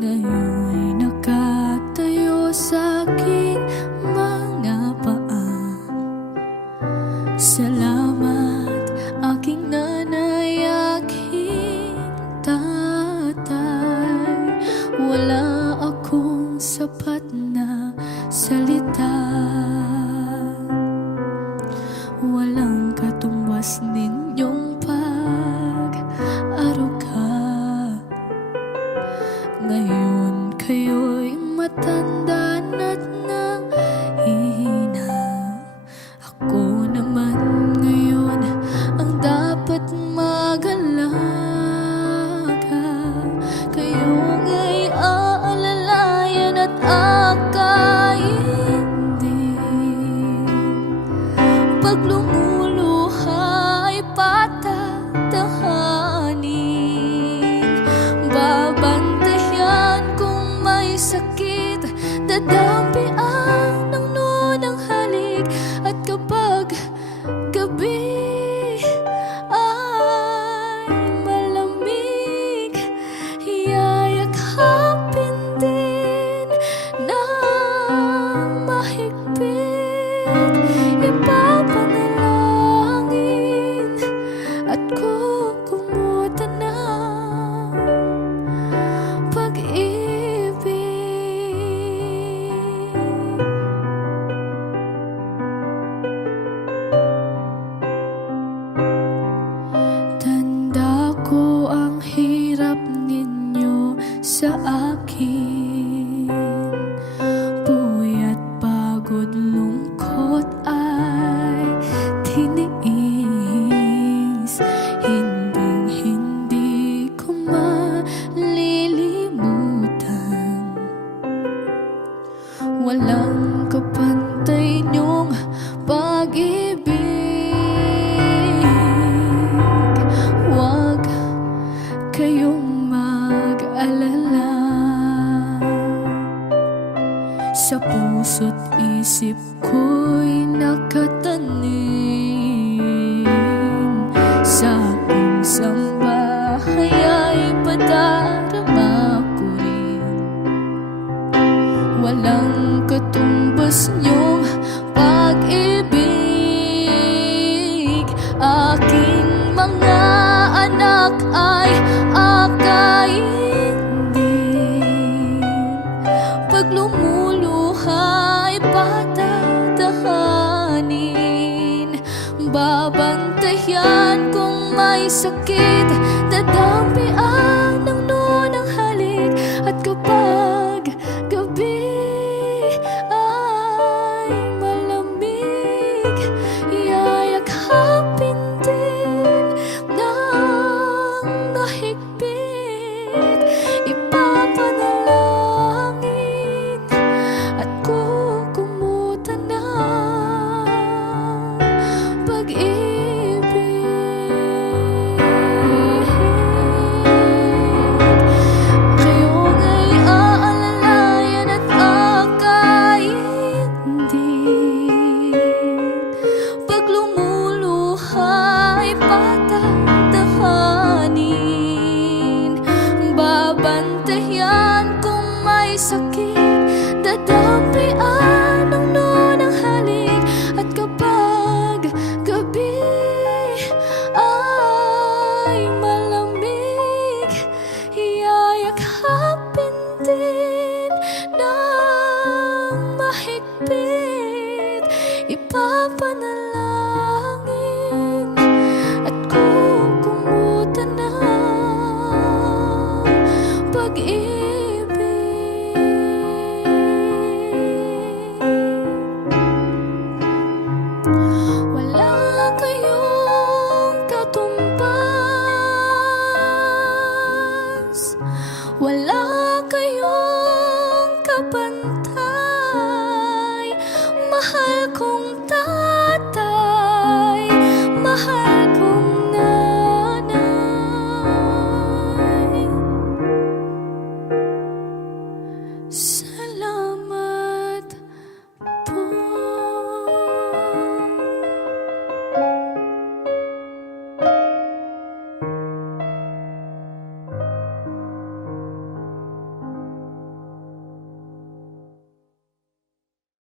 的雨。Kayo'y matanda na't Ako naman ngayon ang dapat mag-alaga. Kayo nga'y aalalayan at akayin din. Pag lumuluha at kukumutan ng Tanda ko ang hirap ninyo sa akin Sa puso't isip ko'y nakatanim. Sa aking sambahay ay padarama ko rin. Walang katumbas niyong pag-ibig. Aking mga anak ay akayin may sakit Dadampian mahigpit Ipapanalangin at kukumutan ng pag-ibig